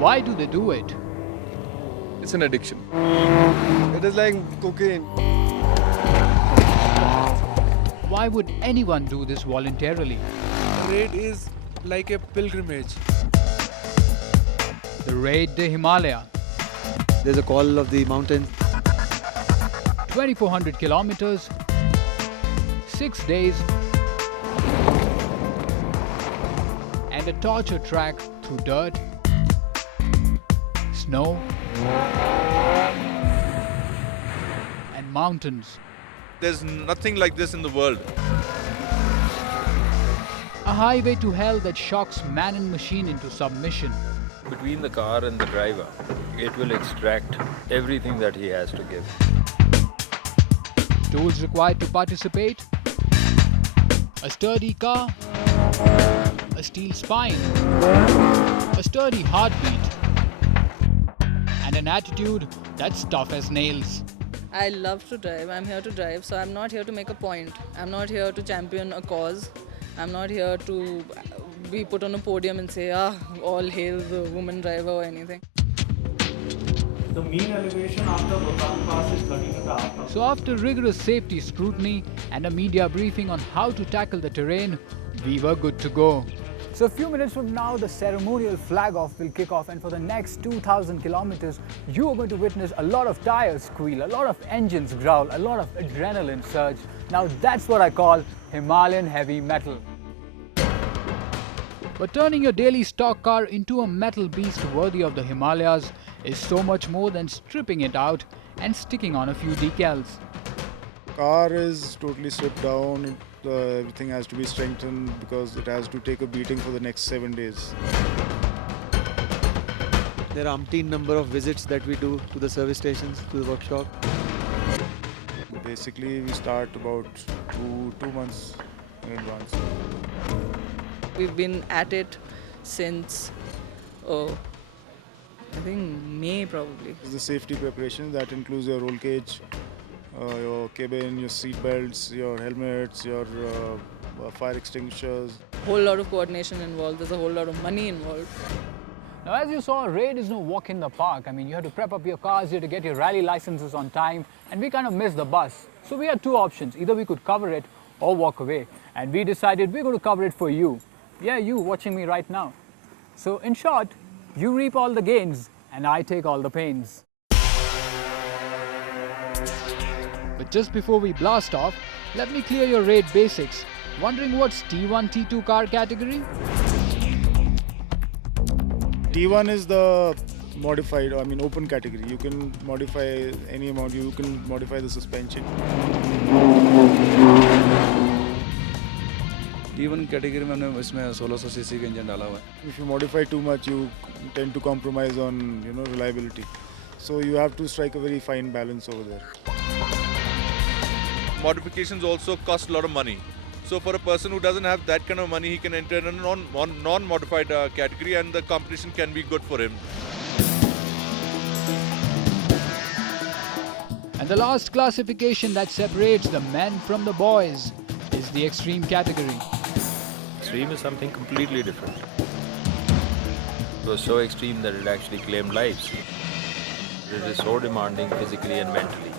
Why do they do it? It's an addiction. It is like cocaine. Why would anyone do this voluntarily? Raid is like a pilgrimage. The Raid the Himalaya, There's a call of the mountain. 2400 kilometers, 6 days, and a torture track through dirt, snow, and mountains. There's nothing like this in the world. A highway to hell that shocks man and machine into submission. Between the car and the driver, it will extract everything that he has to give. Tools required to participate: a sturdy car, a steel spine, a sturdy heartbeat, and an attitude that's tough as nails. I love to drive. I'm here to drive, so I'm not here to make a point. I'm not here to champion a cause. I'm not here to be put on a podium and say, all hail the woman driver or anything. The mean elevation after Rohtang Pass is 13.5. So after rigorous safety scrutiny and a media briefing on how to tackle the terrain, we were good to go. So a few minutes from now, the ceremonial flag off will kick off, and for the next 2,000 kilometers, you are going to witness a lot of tires squeal, a lot of engines growl, a lot of adrenaline surge. Now that's what I call Himalayan heavy metal. But turning your daily stock car into a metal beast worthy of the Himalayas is so much more than stripping it out and sticking on a few decals. Car is totally stripped down. Everything has to be strengthened because it has to take a beating for the next 7 days. There are umpteen number of visits that we do to the service stations, to the workshop. Basically, we start about two months in advance. We've been at it since, I think May probably. This is the safety preparation that includes your roll cage, your cabin, your seat belts, your helmets, your fire extinguishers. Whole lot of coordination involved. There's a whole lot of money involved. Now, as you saw, Raid is no walk in the park. I mean, you have to prep up your cars, you have to get your rally licenses on time, and we kind of missed the bus. So we had two options. Either we could cover it or walk away. And we decided we're going to cover it for you. Yeah, you watching me right now. So in short, you reap all the gains and I take all the pains. But just before we blast off, let me clear your Raid basics. Wondering what's T1, T2 car category? T1 is the modified, open category. You can modify any amount. You can modify the suspension. T1 category में हमने इसमें 1600 CC का engine डाला हुआ है. If you modify too much, you tend to compromise on reliability. So you have to strike a very fine balance over there. Modifications also cost a lot of money. So for a person who doesn't have that kind of money, he can enter in a non-modified category, and the competition can be good for him. And the last classification that separates the men from the boys is the extreme category. Extreme is something completely different. It was so extreme that it actually claimed lives. It is so demanding physically and mentally.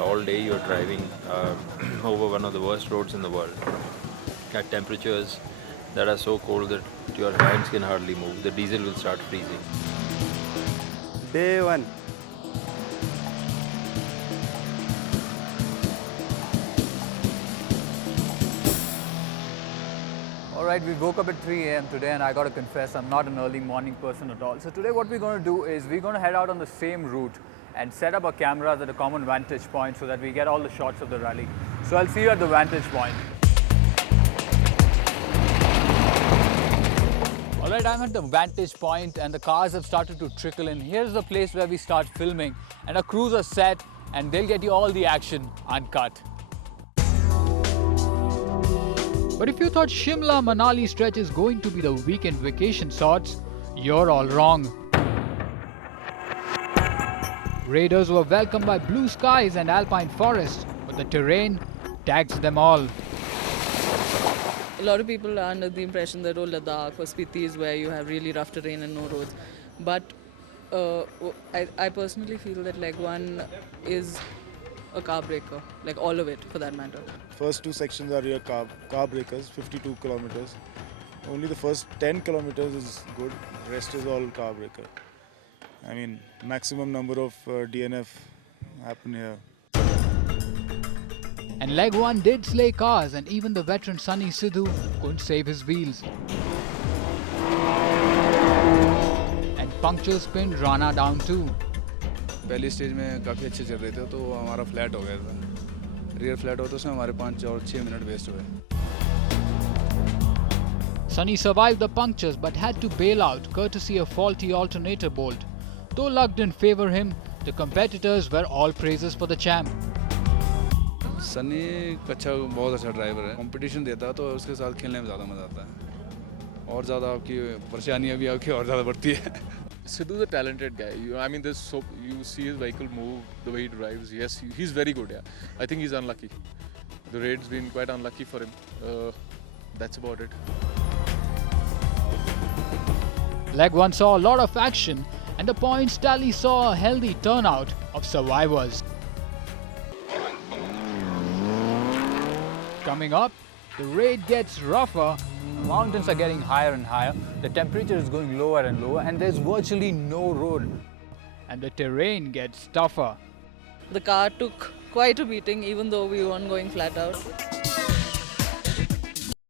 All day you're driving over one of the worst roads in the world at temperatures that are so cold that your hands can hardly move. The diesel will start freezing. Day 1. Alright, we woke up at 3 a.m. today and I gotta confess I'm not an early morning person at all. So today what we're gonna do is we're gonna head out on the same route and set up our cameras at a common vantage point so that we get all the shots of the rally. So I'll see you at the vantage point. Alright, I'm at the vantage point and the cars have started to trickle in. Here's the place where we start filming and our crews are set and they'll get you all the action uncut. But if you thought Shimla Manali stretch is going to be the weekend vacation sorts, you're all wrong. Raiders were welcomed by blue skies and alpine forest, but the terrain taxed them all. A lot of people are under the impression that Ladakh or Spiti is where you have really rough terrain and no roads. But I personally feel that Leg 1 is a car breaker, like all of it for that matter. First 2 sections are rear car breakers, 52 kilometers. Only the first 10 kilometers is good, rest is all car breaker. I mean, maximum number of DNF happen here. And Leg 1 did slay cars and even the veteran Sunny Sidhu couldn't save his wheels. And punctures pinned Rana down too. पहली stage में काफ़ी अच्छे चल रहे थे तो हमारा flat हो गया था रियर फ्लैट होता उसमें हमारे 5 और 6 मिनट वेस्ट हुए. Sunny survived the punctures but had to bail out courtesy of faulty alternator bolt. Though luck didn't favor him, the competitors were all praises for the champ. Sunny बहुत अच्छा driver है. Competition देता है तो उसके साथ खेलने में ज़्यादा मज़ा आता है और ज़्यादा आपकी परेशानियाँ भी आपकी और ज़्यादा बढ़ती है. Sidhu's a talented guy. I mean, you see his vehicle move, the way he drives. Yes, he's very good. Yeah, I think he's unlucky. The raid's been quite unlucky for him. That's about it. Leg 1 saw a lot of action, and the points tally saw a healthy turnout of survivors. Coming up, the raid gets rougher. Mountains are getting higher and higher, the temperature is going lower and lower, and there's virtually no road. And the terrain gets tougher. The car took quite a beating even though we weren't going flat out.